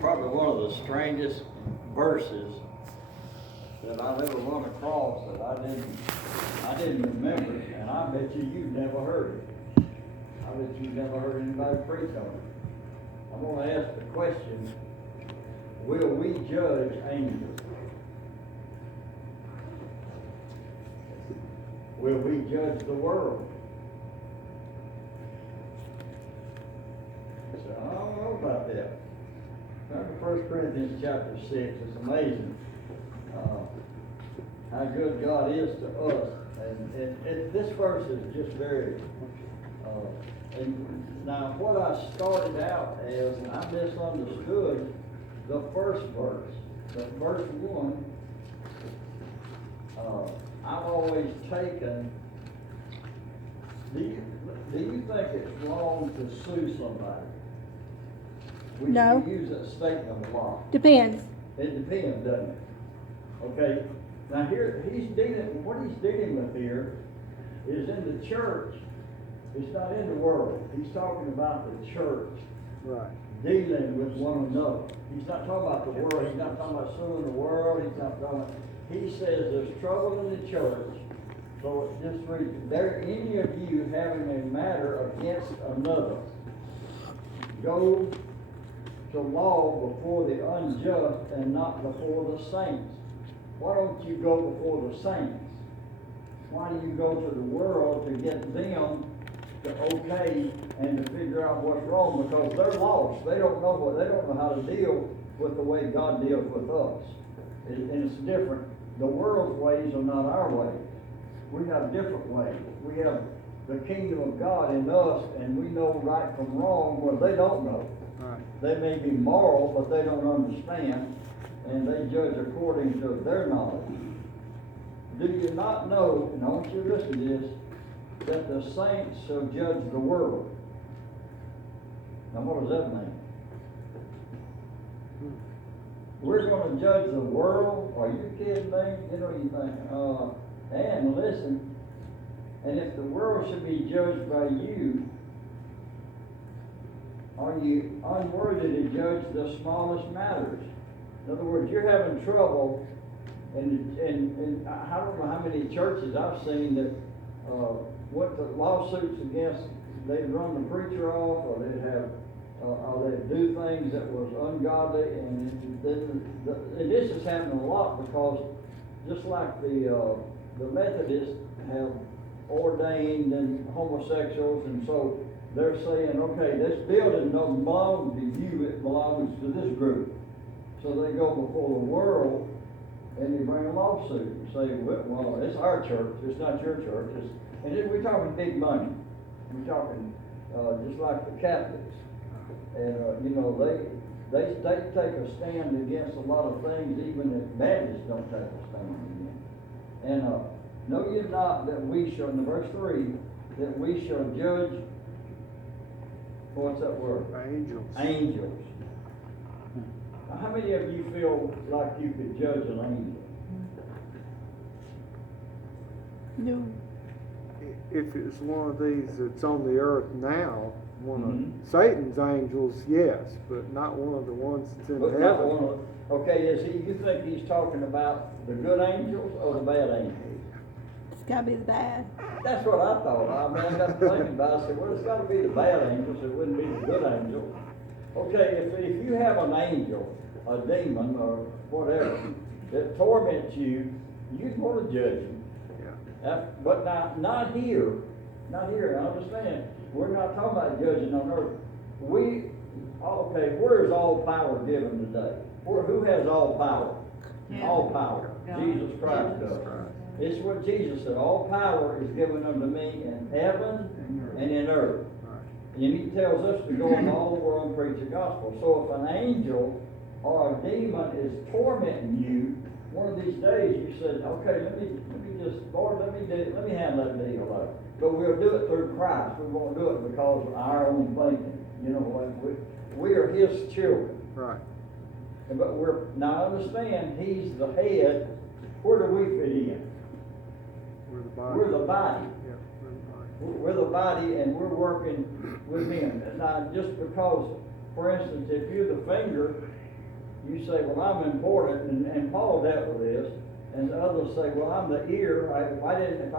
probably one of the strangest verses that I've ever run across that I didn't remember, and I bet you've never heard it. I bet you've never heard anybody preach on it. I'm gonna ask the question, will we judge angels? Will we judge the world? So I don't know about that. Remember 1 Corinthians chapter 6, it's amazing how good God is to us. And this verse is just very, and now what I started out as, and I misunderstood the first verse. But verse 1, I've always taken, do you think it's wrong to sue somebody? No. We use that statement a lot. Depends. It depends, doesn't it? Okay, now here, what he's dealing with here is in the church. It's not in the world. He's talking about the church. Right. Dealing with one another. He's not talking about the world. He's not talking about suing the world. He's not talking about, he says there's trouble in the church. So just read, there any of you having a matter against another, go to law before the unjust and not before the saints. Why don't you go before the saints? Why do you go to the world to get them to okay and to figure out what's wrong? Because they're lost. They don't know how to deal with the way God deals with us. And it's different. The world's ways are not our ways. We have different ways. We have the kingdom of God in us, and we know right from wrong where they don't know. Right. They may be moral, but they don't understand, and they judge according to their knowledge. Do you not know, and I want you to listen to this, that the saints shall judge the world? Now what does that mean? We're going to judge the world? Are you kidding me? You know, you think, and listen, and if the world should be judged by you, are you unworthy to judge the smallest matters? In other words, you're having trouble, and I don't know how many churches I've seen that went to lawsuits against, they'd run the preacher off, or they'd have, or they'd do things that was ungodly, and this is happening a lot because just like the Methodists have ordained and homosexuals, and so they're saying, okay, this building doesn't belong to you, it belongs to this group. So they go before the world and they bring a lawsuit and say, well, it's our church, it's not your church. And we're talking big money. We're talking just like the Catholics. And, you know, they take a stand against a lot of things, even if Baptists don't take a stand against. And know ye not that we shall, in verse 3, that we shall judge, what's that word? Angels. Angels. Now, how many of you feel like you could judge an angel? No. If it's one of these that's on the earth now, one Mhm. of Satan's angels, yes, but not one of the ones that's in But not one heaven. of- Okay, you think he's talking about the good angels or the bad angels? It's gotta be the bad. That's what I thought. I mean, I got thinking about it. I said, well, it's got to be the bad angels. It wouldn't be the good angels. Okay, if you have an angel, a demon, or whatever, that torments you, you'd want to judge him. Yeah. But not here. Not here. I understand. We're not talking about judging on earth. Where is all power given today? Who has all power? Yeah. All power. God. Jesus Christ Jesus does. Christ. It's what Jesus said. All power is given unto me in heaven and in earth. Right. And he tells us to go into all the world and preach the gospel. So if an angel or a demon is tormenting you, one of these days you said, okay, let me just, Lord, let me handle that deal. But we'll do it through Christ. We won't do it because of our own thinking. You know, we are his children. Right. But now understand, he's the head. Where do we fit in? We're the body. We're the body. Yeah, we're the body. We're the body, and we're working with him. Now, just because, for instance, if you're the finger you say, well, I'm important, and Paul dealt with this, and others say, well, I'm the ear. If I didn't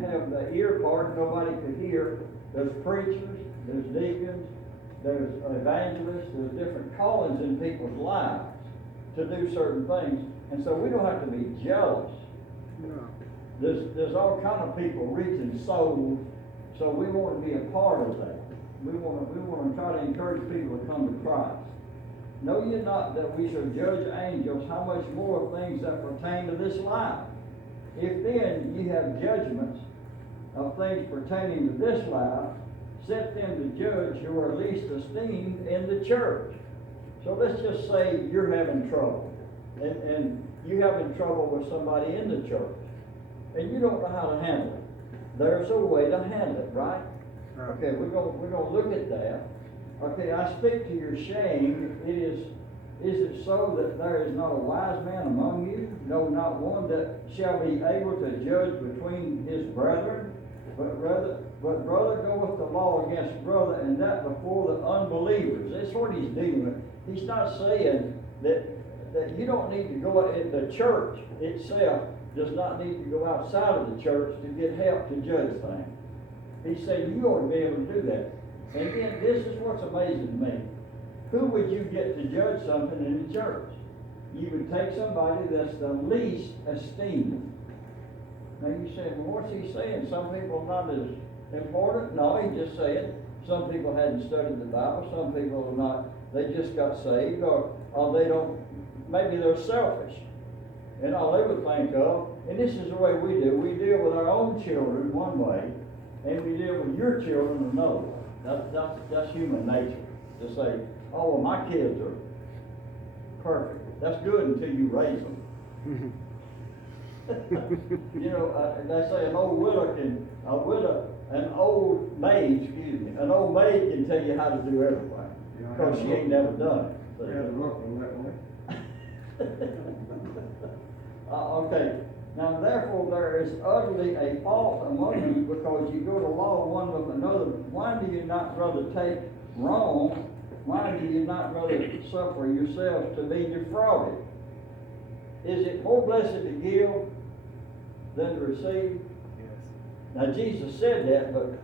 have the ear part, nobody could hear. There's preachers, there's deacons, there's evangelists, there's different callings in people's lives to do certain things, and so we don't have to be jealous. No. There's all kind of people reaching souls, so we want to be a part of that. We want to try to encourage people to come to Christ. Know ye not that we shall judge angels, how much more things that pertain to this life? If then ye have judgments of things pertaining to this life, set them to judge who are least esteemed in the church. So let's just say you're having trouble, and you're having trouble with somebody in the church, and you don't know how to handle it. There's a way to handle it, right? Okay, we're gonna look at that. Okay, I speak to your shame. Is it so that there is not a wise man among you? No, not one that shall be able to judge between his brethren. But brother goeth the law against brother, and that before the unbelievers. That's what he's dealing with. He's not saying that you don't need to go in the church itself does not need to go outside of the church to get help to judge things. He said you ought to be able to do that. And then this is what's amazing to me. Who would you get to judge something in the church? You would take somebody that's the least esteemed. Now you say, well, what's he saying? Some people are not as important? No, he's just saying some people hadn't studied the Bible. Some people are not, they just got saved, or they don't, maybe they're selfish. And all they would think of, and this is the way we do, we deal with our own children one way, and we deal with your children another way. That's human nature, to say, oh, well, my kids are perfect. That's good until you raise them. You know, they say an old maid can tell you how to do everything, because she ain't never done it. So, okay, now therefore there is utterly a fault among you, because you go to law one with another. Why do you not rather take wrong? Why do you not rather suffer yourselves to be defrauded? Is it more blessed to give than to receive? Yes. Now Jesus said that, but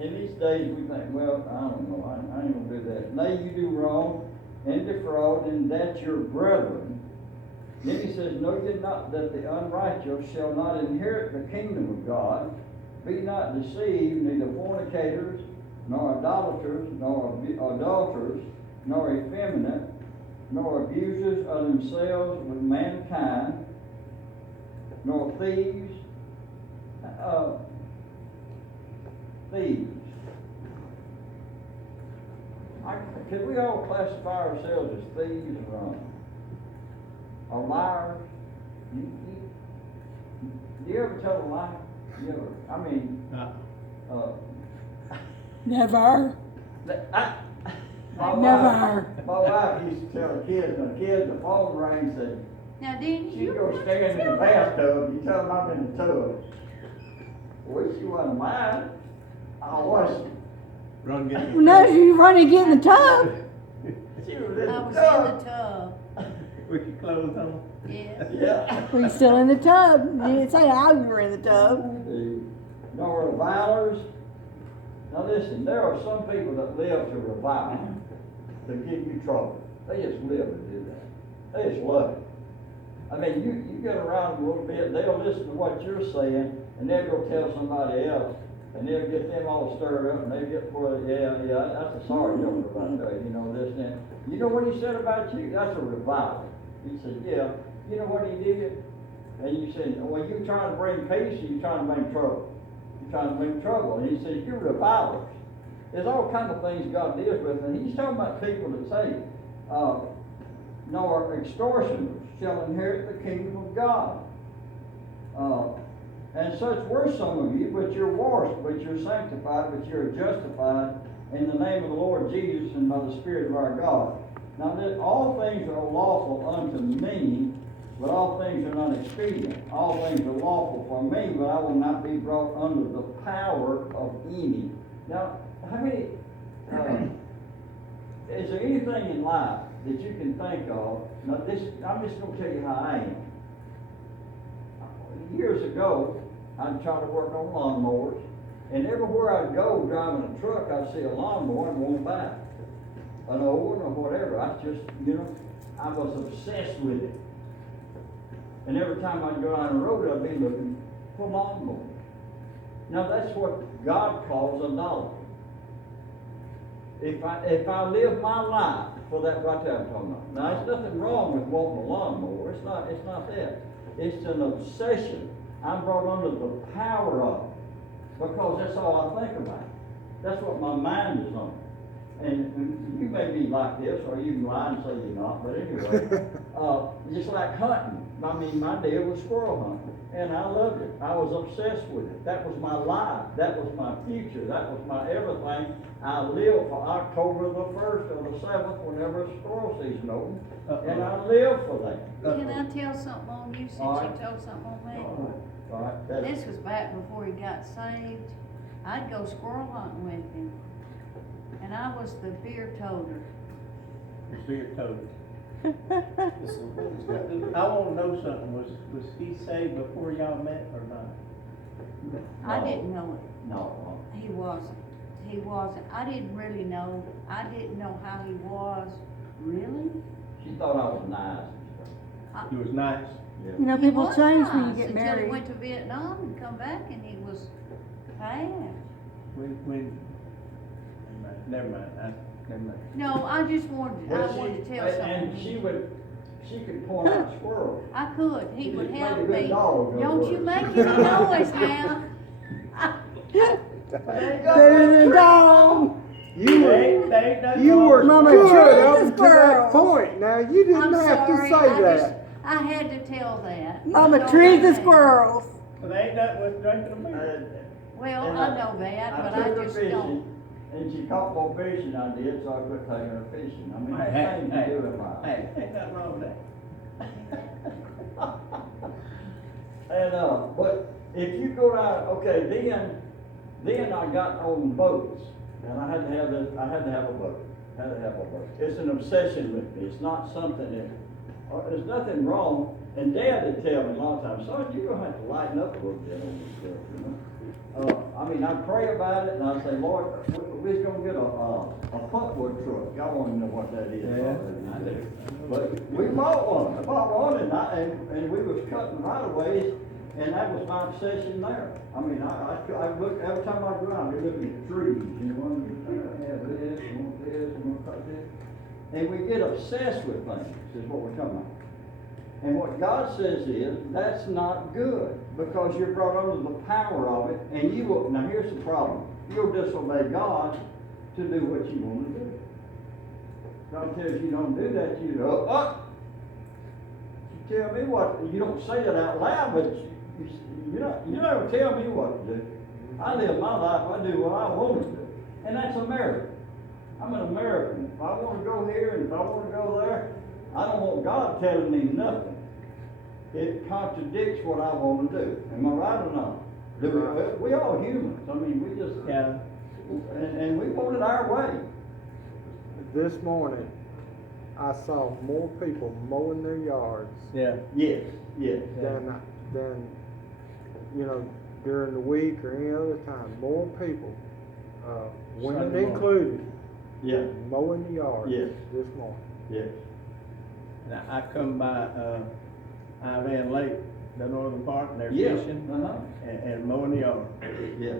in these days we think, well, I don't know, I ain't gonna do that. Nay, you do wrong and defraud, and that your brethren. Then he says, know ye not that the unrighteous shall not inherit the kingdom of God? Be not deceived, neither fornicators, nor idolaters, nor adulterers, nor effeminate, nor abusers of themselves with mankind, nor thieves. Could we all classify ourselves as thieves or liars? Do you ever tell a lie? You ever? I mean, Never. My Never. wife used to tell the phone rang, said, Now, didn't she'd you? go stand in the bathtub, you tell them I'm in the tub. Well, she wasn't lying. I wasn't. Run get No, you run and get in the tub. She was in I the was tub. in the tub. with your clothes on. Yes. Yeah. Were you still in the tub? You didn't say how you were in the tub. Nor revilers. Now listen, there are some people that live to revile, to give you trouble. They just live to do that. They just love it. I mean, you get around them a little bit, they'll listen to what you're saying, and they'll go tell somebody else, and they'll get them all stirred up, and they get for that's a sorry joke about that, you know, this and that. You know what he said about you? That's a reviler. He said, yeah, you know what he did? And you said, well, you're trying to bring peace, or you're trying to bring trouble? You're trying to bring trouble. And he said, you're revilers. There's all kinds of things God deals with, and he's talking about people that say, nor extortioners shall inherit the kingdom of God. And such were some of you, but you're washed, but you're sanctified, but you're justified in the name of the Lord Jesus and by the Spirit of our God. Now, all things are lawful unto me, but all things are not expedient. All things are lawful for me, but I will not be brought under the power of any. Now, how many, is there anything in life that you can think of? Now, I'm just gonna tell you how I am. Years ago, I'd try to work on lawnmowers, and everywhere I'd go driving a truck, I'd see a lawnmower and want to buy it. An old one or whatever. I just, I was obsessed with it. And every time I'd go down the road, I'd be looking for lawnmowers. Now that's what God calls idolatry. If I live my life for that right there I'm talking about. Now there's nothing wrong with wanting a lawnmower. It's not that. It's an obsession. I'm brought under the power of it. Because that's all I think about. That's what my mind is on. And you may be like this, or you can lie and say you're not, but anyway, just like hunting. I mean, my deal was squirrel hunting, and I loved it. I was obsessed with it. That was my life. That was my future. That was my everything. I lived for October the 1st or the 7th, whenever squirrel season opened, and I lived for that. Can I tell something on you since you told something on me? All right. This was back before he got saved. I'd go squirrel hunting with him. And I was the beer toter. Beer toter. I wanna know something, was he saved before y'all met or not? I No. didn't know it. No. He wasn't. He wasn't. I didn't really know. I didn't know how he was. Really? She thought I was nice. He was nice. Yeah. You know, He people was change when you nice get until married. he went to Vietnam and come back and he was bad. Never mind. No, I just wanted to tell And something. she could point out squirrels. I could. He She would just help made a good me. dog, in other Don't you words. make any noise now. Better than dog. You were, you were Mama good treated up the to that squirrels. point. Now, you didn't I'm have sorry. to say that. I had to tell that. Mama Don't treated the make me- squirrels. But ain't nothing with drinking a beer. Well, And I know that, but I took her just fishing, don't. and she caught more fish than I did, so I quit taking her fishing. I mean, Hey, that's things hey, you do in life. Hey, ain't nothing wrong with that. And, but if you go down, okay, then I got on boats, and I had to have a boat. It's an obsession with me. It's not something that, there's nothing wrong. And Dad would tell me a lot of times, son, you're gonna have to lighten up a little bit on this stuff, you know? I mean, I'd pray about it, and I'd say, Lord, we're gonna get a pulpwood truck. Y'all wanna know what that is? Yeah, I do. But we bought one. I bought one, and we was cutting right of ways, and that was my obsession there. I mean, I look, every time I go out, I'd be looking at trees, you know, I have this, I want this, I want cut this. And we get obsessed with things, is what we're talking about. And what God says is, that's not good, because you're brought under the power of it, and you will, now here's the problem, you'll disobey God to do what you want to do. God tells you don't do that, you go, you tell me what, you don't say that out loud, but you don't tell me what to do. I live my life, I do what I want to do, and that's America. I'm an American. If I want to go here and if I want to go there, I don't want God telling me nothing. It contradicts what I want to do. Am I right or not? We all humans. I mean, we just, Yeah. and we want it our way. This morning, I saw more people mowing their yards Yeah. Yes. than, you know, during the week or any other time. More people, women Sunday morning. included, Yeah. mowing the yards Yes. this morning. Yes. Now, I come by, Ivan Lake, the northern part, and they're Yeah. fishing Uh-huh. and mowing the yard. Yes.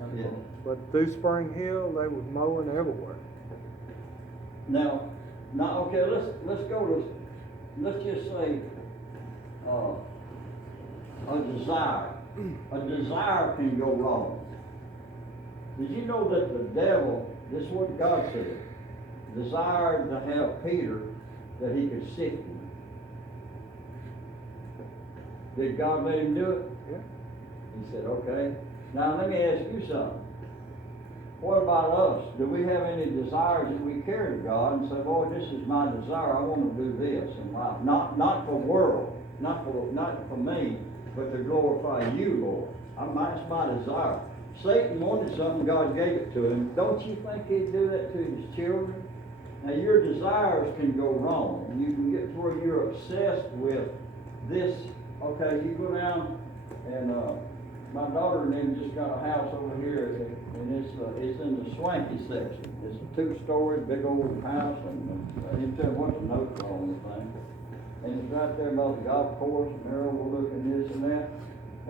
Sunday Yes. morning. But through Spring Hill, they was mowing everywhere. Now, okay, let's go to, let's just say, a desire. A desire can go wrong. Did you know that the devil, this is what God said, desired to have Peter that he could sift him? Did God let him do it? Yeah. He said, okay. Now let me ask you something. What about us? Do we have any desires that we carry to God and say, Lord, this is my desire, I want to do this in life? Not for world, not for me, but to glorify you, Lord. That's my desire. Satan wanted something, God gave it to him. Don't you think he'd do that to his children? Now, your desires can go wrong, and you can get to where you're obsessed with this. Okay, you go down, and my daughter and them just got a house over here, and it's in the swanky section. It's a 2-story, big old house, and I didn't tell what the notes are on the thing. And it's right there by the golf course, and they're overlooking this and that.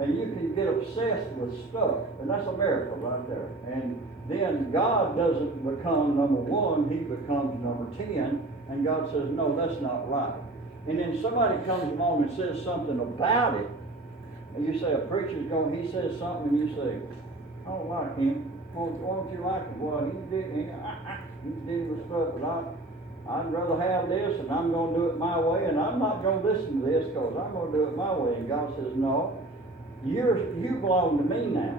And you can get obsessed with stuff, and that's a miracle right there. And then God doesn't become number 1, he becomes number 10, and God says, no, that's not right. And then somebody comes along and says something about it, and you say, a preacher's going, he says something, and you say, I don't like him. Why don't you like him? Well, he's dealing with stuff, but I'd rather have this, and I'm gonna do it my way, and I'm not gonna listen to this, because I'm gonna do it my way. And God says, no, you belong to me now.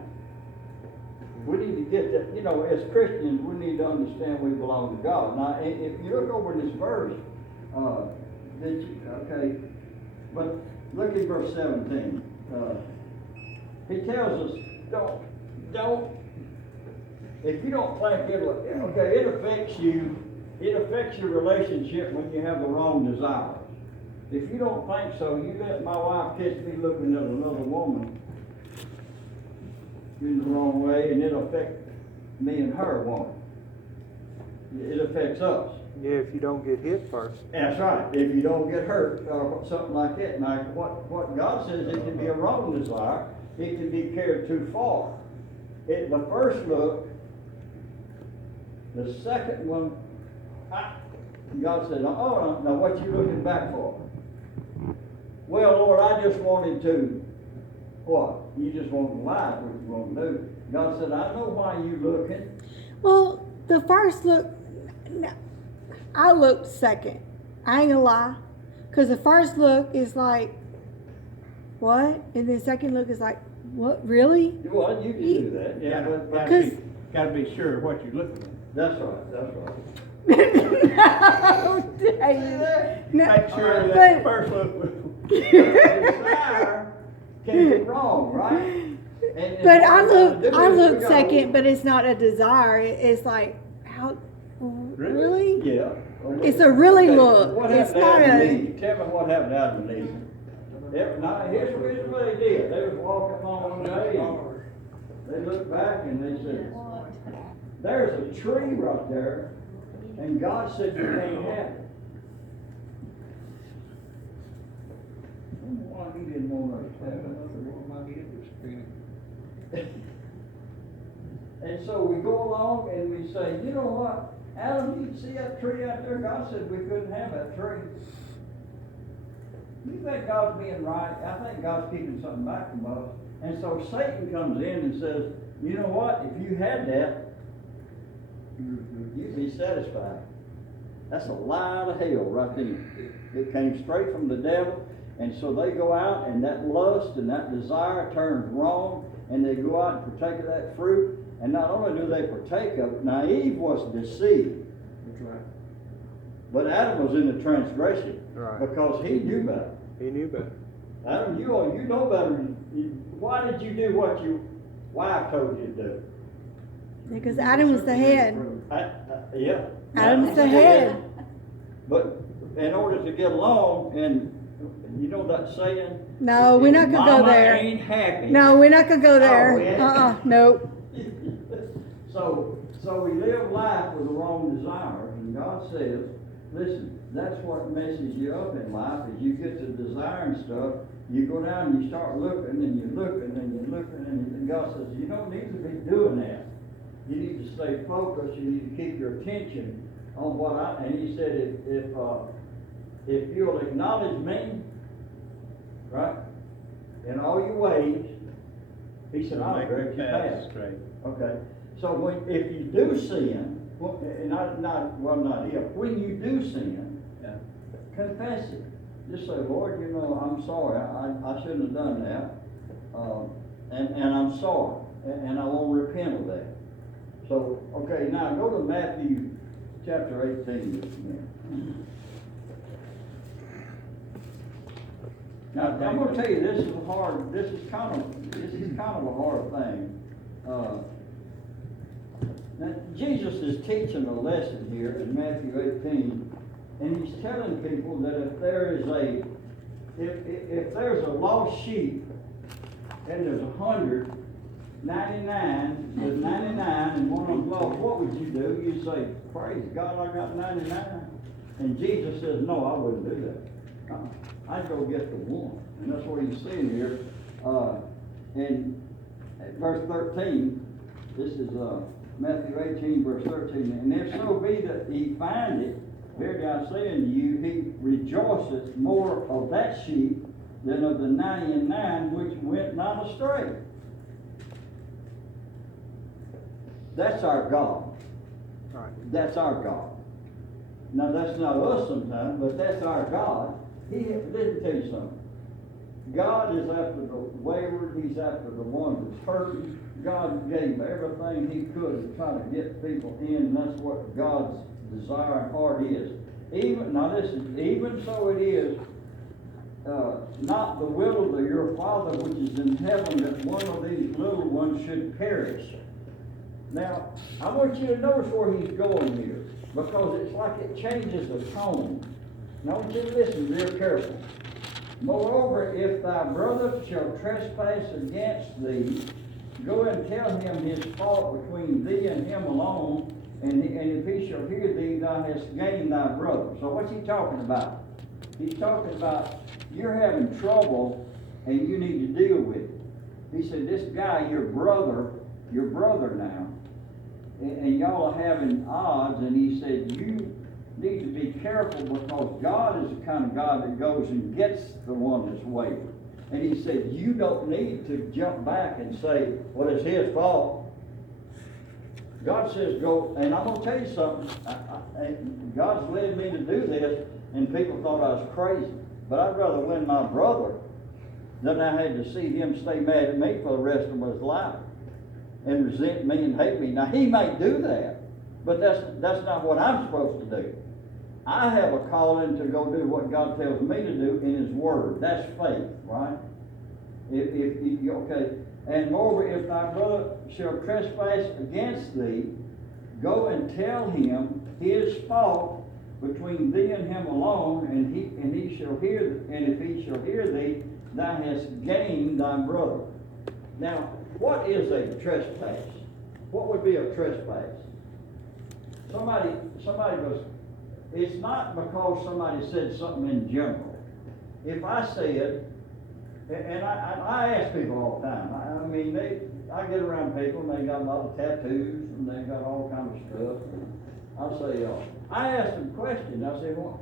We need to get that, as Christians, we need to understand we belong to God. Now, if you look over this verse, okay, but look at verse 17. He tells us, don't, if you don't think it affects you, it affects your relationship when you have the wrong desires. If you don't think so, you let my wife catch me looking at another woman in the wrong way, and it'll affect me and her, won't it? It affects us. Yeah, if you don't get hit first. That's right. If you don't get hurt or something like that. Now, what God says, it can be a wrong desire. It can be carried too far. The first look, the second one, God said, oh, now what you looking back for? Well, Lord, I just wanted to, what? You just want to lie, what you want to do. God said, I know why you looking. Well, the first look, I looked second. I ain't gonna lie. Because the first look is like, what? And the second look is like, what, really? Well, you can do that, yeah, but Gotta be sure what you're looking at. that's right, that's right. No, David. No, Make sure but- that first look. Desire can be wrong, right? And But what I we look gotta- second, but it's not a desire. It's like, how, really? Yeah. It's a really Okay, look. What It's happened to not Adam a- and Eve? Tell me what happened to Adam and Eve. Now, here's what they did. They was walking along one day, and they looked back and they said, there's a tree right there, and God said you can't have it. I don't know why he didn't want us to have it. And so we go along and we say, you know what, Adam, you see that tree out there? God said we couldn't have that tree. You think God's being right? I think God's keeping something back from us. And so Satan comes in and says, you know what, if you had that, you'd be satisfied. That's a lie to hell right there. It came straight from the devil. And so they go out, and that lust and that desire turns wrong, and they go out and partake of that fruit. And not only do they partake of it, now Eve was deceived. That's right. But Adam was in the transgression. Right. Because he knew better. He knew better. Adam, you know better. Why did you do what your wife told you to do? Because Adam was the head. Yeah. Adam's the head. But in order to get along, and you know that saying? No, we're not gonna go Mama there. ain't happy. No, we're not gonna go there. Oh, yeah. Nope. So we live life with the wrong desires, and God says, listen, that's what messes you up in life, is you get to desiring stuff, you go down and you start looking, and you're looking, and you're looking, and God says, you don't need to be doing that. You need to stay focused, you need to keep your attention on what and he said, if you'll acknowledge me, right, in all your ways, he said, I'll direct your path. Straight. Okay, so if you do sin, when you do sin, Yeah. confess it. Just say, Lord, I'm sorry, I shouldn't have done that, and I'm sorry, and I won't repent of that. So, okay, now go to Matthew chapter 18 just a minute. Now, I'm gonna tell you, this is kind of a hard thing. Now, Jesus is teaching a lesson here in Matthew 18, and he's telling people that if there's a lost sheep and there's 199, there's 99 and one of them's lost, what would you do? You'd say, praise God, I got 99. And Jesus says, no, I wouldn't do that. I'd go get the one. And that's what he's saying here. In verse 13, this is Matthew 18, verse 13. And if so be that he find it, verily I say unto you, he rejoiceth more of that sheep than of the 99 which went not astray. That's our God. Right. That's our God. Now that's not us sometimes, but that's our God. Let me tell you something. God is after the wayward, he's after the one that's hurting. God gave everything he could to try to get people in, and that's what God's desire and heart is. Even so it is not the will of your Father which is in heaven that one of these little ones should perish. Now, I want you to notice where he's going here, because it's like it changes the tone. Now, I want you to listen real careful. Moreover, if thy brother shall trespass against thee, go and tell him his fault between thee and him alone, and if he shall hear thee, thou hast gained thy brother. So what's he talking about? He's talking about you're having trouble and you need to deal with it. He said, this guy, your brother now, and y'all are having odds, and he said, you need to be careful because God is the kind of God that goes and gets the one that's wayward. And he said, you don't need to jump back and say, well, it's his fault. God says go, and I'm going to tell you something. God's led me to do this, and people thought I was crazy. But I'd rather win my brother than I had to see him stay mad at me for the rest of his life and resent me and hate me. Now, he may do that, but that's not what I'm supposed to do. I have a calling to go do what God tells me to do in his word. That's faith, right? Okay. And moreover, if thy brother shall trespass against thee, go and tell him his fault between thee and him alone, and he shall hear, and if he shall hear thee, thou hast gained thy brother. Now, what is a trespass? What would be a trespass? Somebody goes, it's not because somebody said something in general. If I said, and I ask people all the time, I get around people and they got a lot of tattoos and they got all kinds of stuff. I'll say, I ask them questions. I say, well,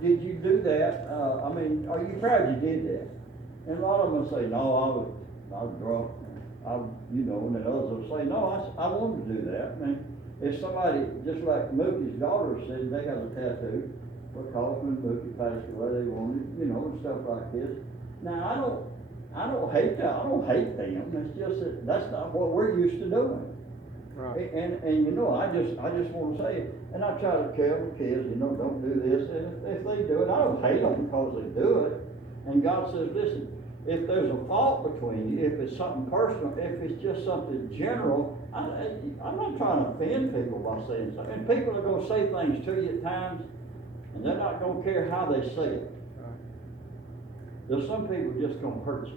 did you do that? Are you proud you did that? And a lot of them will say, no, I was drunk. And then others will say, no, I wanted to do that. If somebody, just like Mookie's daughter said, they got a tattoo, because when Mookie passed away, they wanted, and stuff like this. Now, I don't hate that. I don't hate them. It's just that that's not what we're used to doing. Right. And I just want to say, and I try to tell the kids, don't do this. And if they do it, I don't hate them because they do it. And God says, listen, if there's a fault between you, if it's something personal, if it's just something general, I'm not trying to offend people by saying something. And people are going to say things to you at times, and they're not going to care how they say it. There's some people just going to hurt you.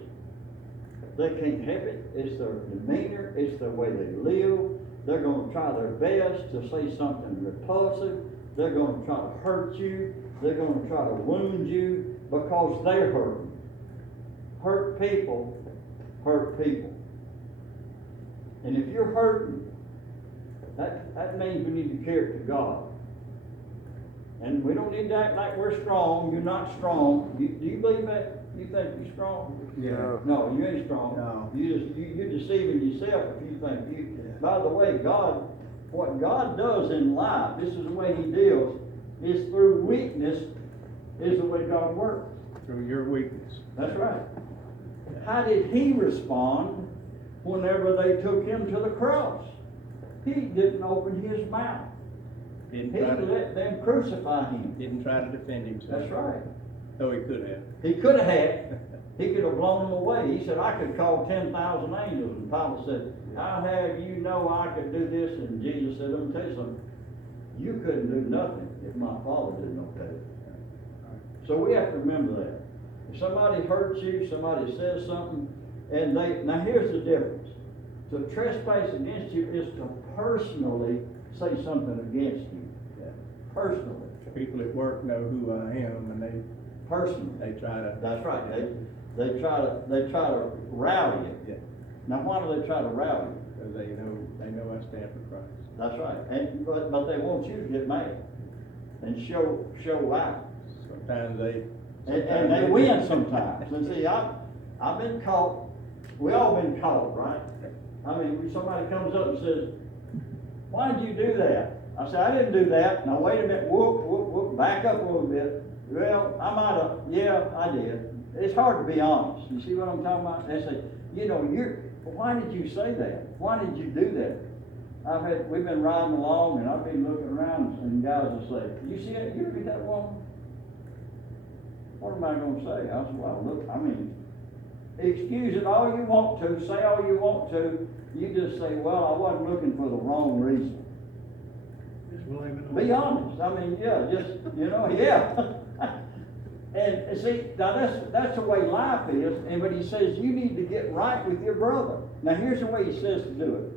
They can't help it. It's their demeanor. It's the way they live. They're going to try their best to say something repulsive. They're going to try to hurt you. They're going to try to wound you because they're hurting. Hurt people hurt people. And if you're hurting, that means we need to carry it to God. And we don't need to act like we're strong. You're not strong. Do you believe that? You think you're strong? Yeah. No, you ain't strong. No. You're deceiving yourself if you think you. Yeah. By the way, what God does in life, this is the way he deals, is through weakness is the way God works. Through your weakness. That's right. How did he respond whenever they took him to the cross? He didn't open his mouth. He let them crucify him. Didn't try to defend himself. That's right. Though he could have. He could have had, He could have blown them away. He said, I could call 10,000 angels, and the Bible said, I'll have you know I could do this, and Jesus said, let me tell you something, you couldn't do nothing if my Father didn't okay it. So we have to remember that. If somebody hurts you, somebody says something, and now here's the difference. To trespass against you is to personally say something against you. Yeah. Personally. People at work know who I am, and Personally. they try to. That's right. They try to rally you. Yeah, Now, why do they try to rally you? because they know I stand for Christ. That's right. But they want you to get mad and show out. Sometimes they. And they win sometimes. And see, I've been caught. We all been caught, right? I mean, when somebody comes up and says, why did you do that? I said, I didn't do that. Now, wait a minute. Whoop, back up a little bit. Well, I might have, yeah, I did. It's hard to be honest. You see what I'm talking about? They say, why did you say that? Why did you do that? We've been riding along, and I've been looking around, and guys will say, you see that? You read that woman? What am I going to say? I said, well, look, excuse it all you want to, say all you want to. You just say, well, I wasn't looking for the wrong reason. Be honest. Yeah. And see, now that's the way life is. But he says you need to get right with your brother. Now here's the way he says to do it.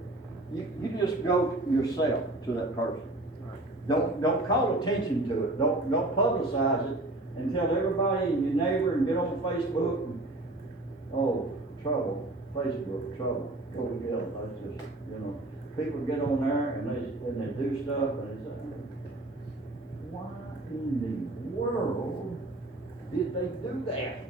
You just go yourself to that person. Don't call attention to it. Don't publicize it and tell everybody and your neighbor and get on Facebook. And, oh, trouble. Facebook, trouble. Go together. That's just, people get on there and they do stuff and they say, why in the world did they do that?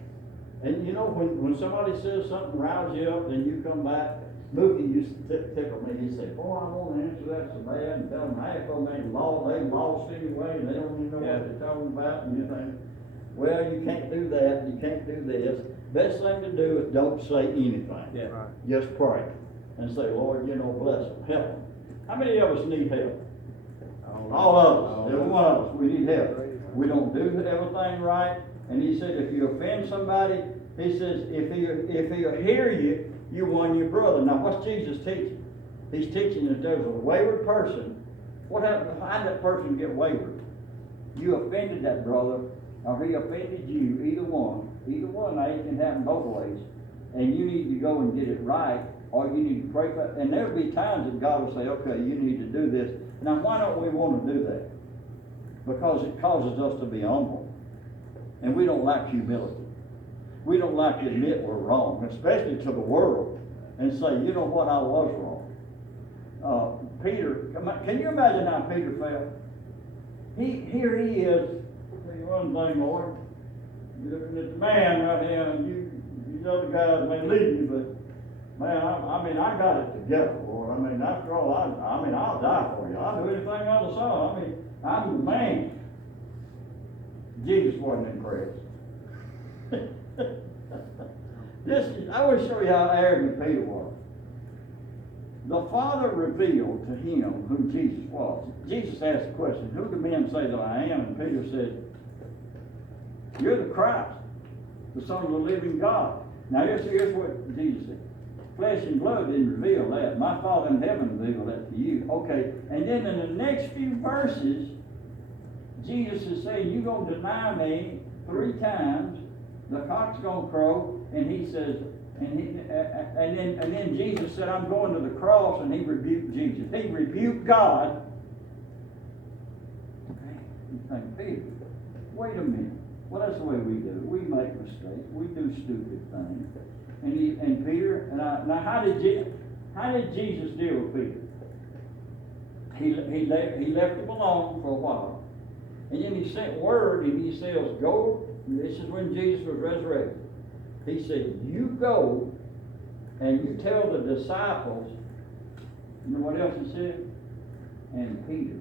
And when somebody says something riles you up, then you come back. Mookie used to tickle me. He said, boy, I want to answer that so bad and tell them half of them they lost anyway, and they don't even know what they're talking about. And you think, well, you can't do that, you can't do this. Best thing to do is don't say anything. Yeah. Right. Just pray and say, Lord, bless them, help them. How many of us need help? All of us, every one of us, we need help. We don't do everything right. And he said, if you offend somebody, he says, if he'll hear you, you won your brother. Now, what's Jesus teaching? He's teaching that there's a wayward person. What happened? How did that person get wayward? You offended that brother, or he offended you, either one. Either one, now it can happen both ways. And you need to go and get it right, or you need to pray for it. And there'll be times that God will say, okay, you need to do this. Now, why don't we want to do that? Because it causes us to be humble. And we don't like humility. We don't like to admit we're wrong, especially to the world, and say, you know what, I was wrong. Peter, can you imagine how Peter felt? Here he is. I'll tell you one thing, Lord. You're looking at the man right here, and these other guys may leave you, but man, I got it together, Lord. After all, I'll die for you. I'll do anything under the sun. I'm the man. Jesus wasn't impressed. I want to show you how arrogant Peter was. The Father revealed to him who Jesus was. Jesus asked the question, who do men say that I am? And Peter said, you're the Christ, the Son of the living God. Now here's what Jesus said. Flesh and blood didn't reveal that. My Father in heaven revealed that to you. Okay, and then in the next few verses, Jesus is saying, you're going to deny me 3 times. The cock's going to crow, and he says, and then Jesus said, I'm going to the cross, and he rebuked Jesus. He rebuked God. You think, Peter, wait a minute. Well, that's the way we do. We make mistakes. We do stupid things. And Peter, now how did Jesus deal with Peter? He left him alone for a while. And then he sent word, and he says, go. This is when Jesus was resurrected. He said, you go and you tell the disciples, you know what else he said? And Peter,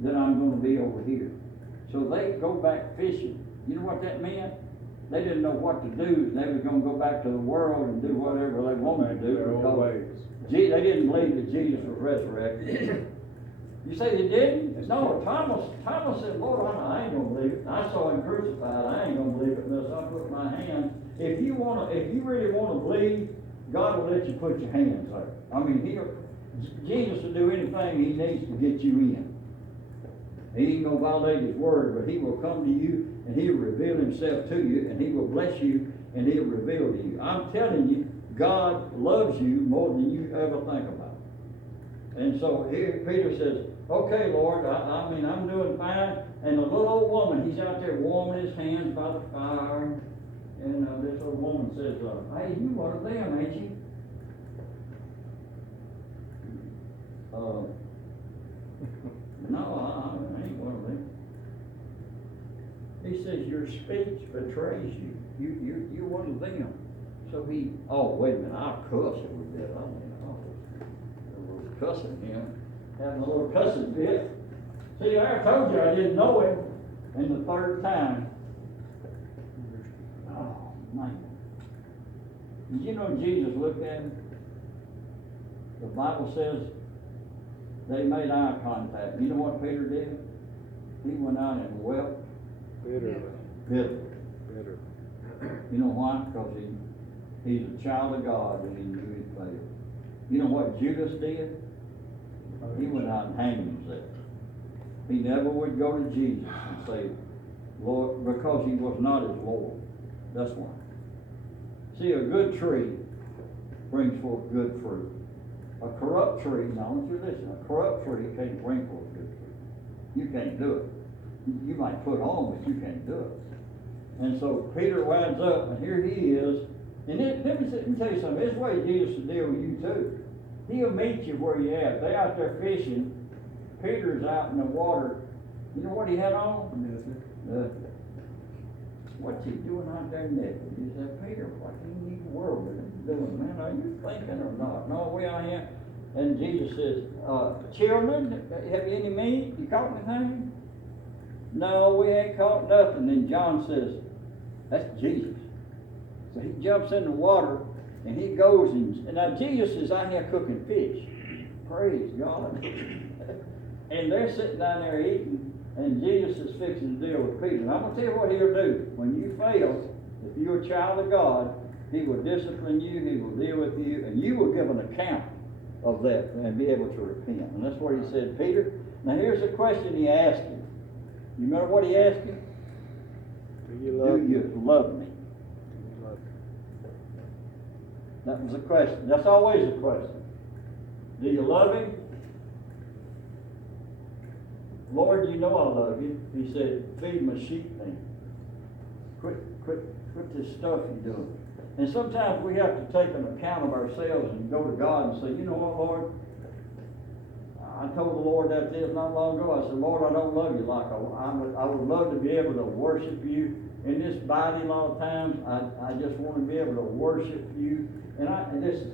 that I'm going to be over here. So they go back fishing. You know what that meant? They didn't know what to do. They were going to go back to the world and do whatever they wanted to do. Their own ways. They didn't believe that Jesus was resurrected. You say they didn't? No, Thomas said, Lord, I ain't gonna believe it. I saw him crucified, I ain't gonna believe it unless I put my hand. If you really wanna believe, God will let you put your hands there. I mean, Jesus will do anything he needs to get you in. He ain't gonna violate his word, but he will come to you and he'll reveal himself to you and he will bless you and he'll reveal to you. I'm telling you, God loves you more than you ever think about. And so here Peter says, okay, Lord, I mean, I'm doing fine. And the little old woman, he's out there warming his hands by the fire. And this old woman says, hey, you one of them, ain't you? No, I ain't one of them. He says, your speech betrays you. You're one of them. So wait a minute, I'll cuss a little bit. I mean, a little cussing him. Having a little cussing bit. See, I told you I didn't know him. And the third time, oh, man. Did you know Jesus looked at him? The Bible says they made eye contact. You know what Peter did? He went out and wept. Bitterly. Bitter. You know why? Because he's a child of God and he knew he'd failed. You know what Judas did? He went out and hanged himself. He never would go to Jesus and say, Lord, because he was not his Lord. That's why. See, a good tree brings forth good fruit. A corrupt tree, now I want you to listen, a corrupt tree can't bring forth good fruit. You can't do it. You might put on, but you can't do it. And so Peter winds up, and here he is. And let me tell you something, this way Jesus will deal with you too. He'll meet you where you're at. They out there fishing. Peter's out in the water. You know what he had on? What's he doing out there naked? He said, Peter, what in the world are you doing, man? Are you thinking or not? No, we are here. And Jesus says, children, have you any meat? You caught anything? No, we ain't caught nothing. And John says, that's Jesus. So he jumps in the water and he goes and now Jesus is out here cooking fish. Praise God. And they're sitting down there eating, and Jesus is fixing to deal with Peter. And I'm going to tell you what he'll do. When you fail, if you're a child of God, he will discipline you, he will deal with you, and you will give an account of that and be able to repent. And that's what he said, Peter. Now here's the question he asked him. You remember what he asked him? Do you love me? Do you love me? That was a question. That's always a question. Do you love him? Lord, you know I love you. He said, feed my sheep then. Quit this stuff you're doing. And sometimes we have to take an account of ourselves and go to God and say, you know what, Lord? I told the Lord that this not long ago. I said, Lord, I don't love you like I would love to be able to worship you. In this body a lot of times, I just want to be able to worship you. And this